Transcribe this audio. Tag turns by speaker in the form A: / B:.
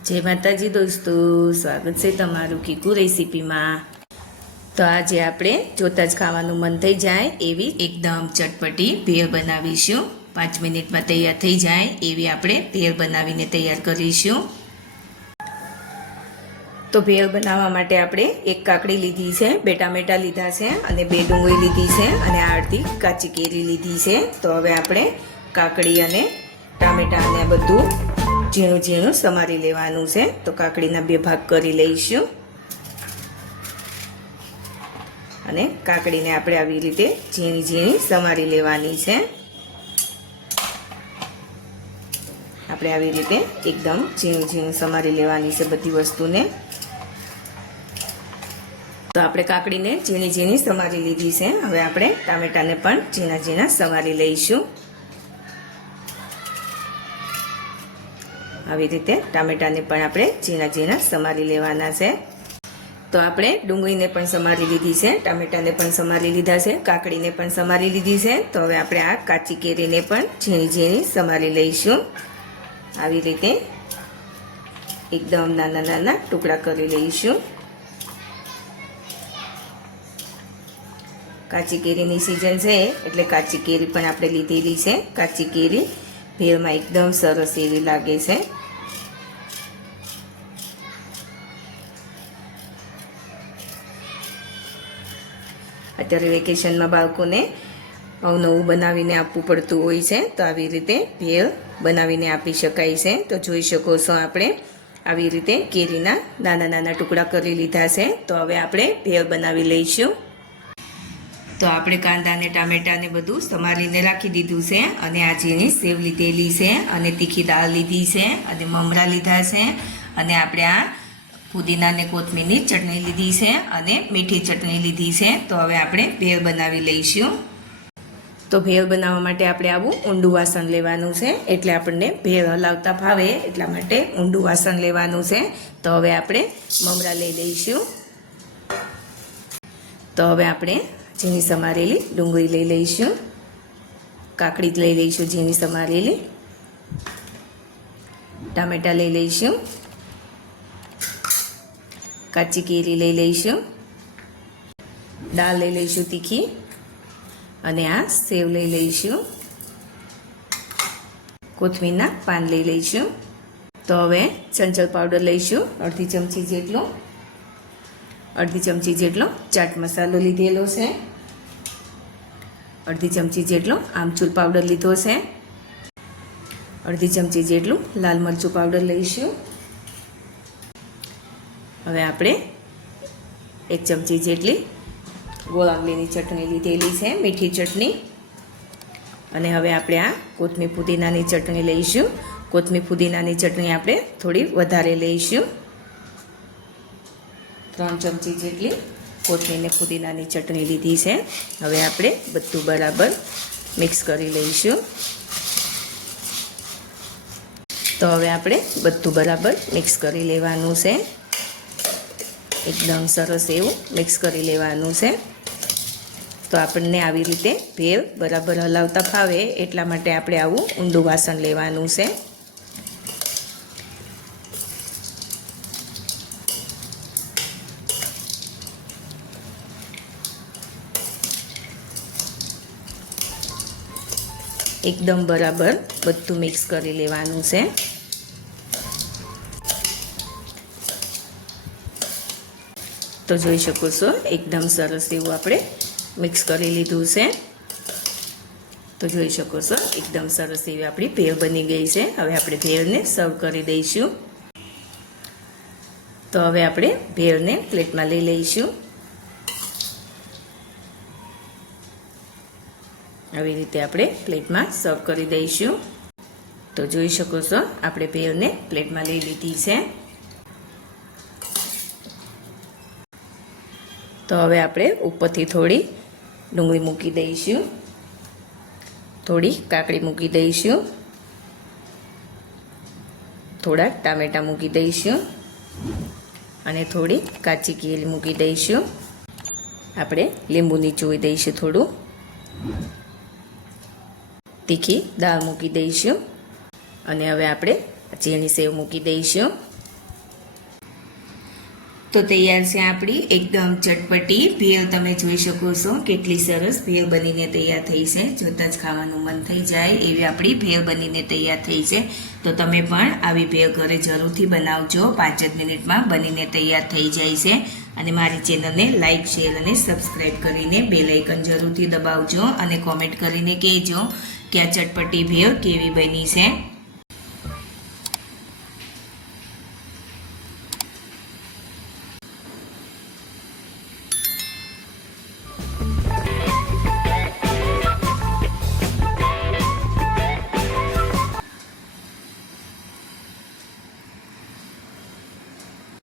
A: જય માતાજી દોસ્તો, સ્વાગત છે તમારું કીકુ રેસીપીમાં. તો આજે આપણે જોતા જ ખાવાનું મન થઈ જાય એવી એકદમ ચટપટી ભેળ બનાવીશું. પાંચ મિનિટમાં તૈયાર થઈ જાય એવી આપણે ભેળ બનાવીને તૈયાર કરીશું. તો ભેળ બનાવવા માટે આપણે એક કાકડી લીધી છે, બે ટામેટા લીધા છે અને બે ડુંગળી લીધી છે અને આ અડધી કાચી કેરી લીધી છે. તો હવે આપણે કાકડી અને ટામેટા અને બધું ઝીણું ઝીણું સમારી લેવાનું છે. તો કાકડીના બે ભાગ કરી લઈશું. અને કાકડીને આપણે આવી રીતે ઝીણી ઝીણી સમારી લેવાની છે. આપણે આવી રીતે એકદમ ઝીણું ઝીણું સમારી લેવાની છે બધી વસ્તુને. તો આપણે કાકડીને ઝીણી ઝીણી સમારી લીધી છે. હવે આપણે ટામેટાને પણ ઝીણા ઝીણા સમારી લઈશું. આવી રીતે ટામેટાને પણ આપણે ઝીણા ઝીણા સમારી લેવાના છે. તો આપણે ડુંગળીને પણ સમારી લીધી છે, ટામેટાને પણ સમારી લીધા છે, કાકડીને પણ સમારી લીધી છે. તો હવે આપણે આ કાચી કેરીને પણ ઝીણી ઝીણી સમારી લઈશું. આવી રીતે એકદમ નાના નાના ટુકડા કરી લઈશું. કાચી કેરીની સિઝન છે, એટલે કાચી કેરી પણ આપણે લીધેલી છે. કાચી કેરી ભેળમાં એકદમ સરસ એવી લાગે છે. અત્યારે વેકેશનમાં બાળકોને નવું બનાવીને આપવું પડતું હોય છે, તો આવી રીતે ભેળ બનાવીને આપી શકાય છે. તો જોઈ શકો છો આપણે, આવી રીતે કેરીના નાના નાના ટુકડા કરી લીધા છે. તો હવે આપણે ભેળ બનાવી લઈશું. તો આપણે કાંદાને ટામેટાને બધું સમારીને રાખી દીધું છે અને આ ઝીણી સેવ લીધેલી છે અને તીખી દાળ લીધી છે અને મમરા લીધા છે અને આપણે આ પુદીના અને કોથમીરની ચટણી લીધી છે અને મીઠી ચટણી લીધી છે. તો હવે આપણે ભેળ બનાવી લઈશું. તો ભેળ બનાવવા માટે આપણે આવું ઊંડું વાસણ લેવાનું છે. એટલે આપણને ભેળ હલાવતા ફાવે એટલા માટે ઊંડું વાસણ લેવાનું છે. તો હવે આપણે મમરા લઈ લઈશું. તો હવે આપણે ઝીણી સમારેલી ડુંગળી લઈ લઈશું. કાકડી લઈ લઈશું ઝીણી સમારેલી. ટામેટાં લઈ લઈશું. કાચી કેરી લઈ લઈશું દાળ લઈ લઈશું તીખી અને આ સેવ લઈ લઈશું કોથમીરના પાન લઈ લઈશું તો હવે ચંચળ પાવડર લઈશું અડધી ચમચી જેટલો અડધી ચમચી જેટલો ચાટ મસાલો લીધેલો છે અડધી ચમચી જેટલો આમચૂર પાવડર લીધો છે અડધી ચમચી જેટલું લાલ મરચું પાવડર લઈશું હવે આપણે એક ચમચી જેટલી ગોળાંબલીની ચટણી લીધેલી છે, મીઠી ચટણી. અને હવે આપણે આ કોથમીર પુદીનાની ચટણી લઈશું. કોથમીર પુદીનાની ચટણી આપણે થોડી વધારે લઈશું. ત્રણ ચમચી જેટલી કોથમીર પુદીનાની ચટણી લીધી છે. હવે આપણે બધું બરાબર મિક્સ કરી લઈશું. તો હવે આપણે બધું બરાબર મિક્સ કરી લેવાનું છે. એકદમ સરસ એવું મિક્સ કરી લેવાનું છે. તો આપણને આવી રીતે ભેળ બરાબર હલાવતા ફાવે એટલા માટે આપણે આવું ઊંડું વાસણ લેવાનું છે. એકદમ બરાબર બધું મિક્સ કરી લેવાનું છે. તો જોઈ શકો છો. એકદમ સરસ એવું આપણે મિક્સ કરી લીધું છે. તો જોઈ શકો છો, એકદમ સરસ એવી આપણી ભેળ બની ગઈ છે. હવે આપણે ભેળને સર્વ કરી દઈશું. તો હવે આપણે ભેળને પ્લેટમાં લઈ લઈશું. આવી રીતે આપણે પ્લેટમાં સર્વ કરી દઈશું. તો જોઈ શકો છો, આપણે ભેળને પ્લેટમાં લઈ લીધી છે. તો હવે આપણે ઉપરથી થોડી ડુંગળી મૂકી દઈશું. થોડી કાકડી મૂકી દઈશું. થોડા ટામેટાં મૂકી દઈશું. અને થોડી કાચી કેરી મૂકી દઈશું. આપણે લીંબુ નીચોવી દઈશું થોડું. તીખી દાળ મૂકી દઈશું. અને હવે આપણે ઝીણી સેવ મૂકી દઈશું. તો તૈયાર છે આપણી એકદમ ચટપટી. ભેળ તમે જોઈ શકો છો, કેટલી સરસ ભેળ બનીને તૈયાર થઈ છે. જોતાં જ ખાવાનું મન થઈ જાય એવી આપણી ભેળ બનીને તૈયાર થઈ છે. તો તમે પણ આવી ભેળ ઘરે જરૂરથી બનાવજો. પાંચ જ મિનિટમાં બનીને તૈયાર થઈ જાય છે. અને મારી ચેનલને લાઇક શેર અને સબસ્ક્રાઈબ કરીને બે લાઇકન જરૂરથી દબાવજો અને કોમેન્ટ કરીને કહેજો કે આ ચટપટી ભેળ કેવી બની છે.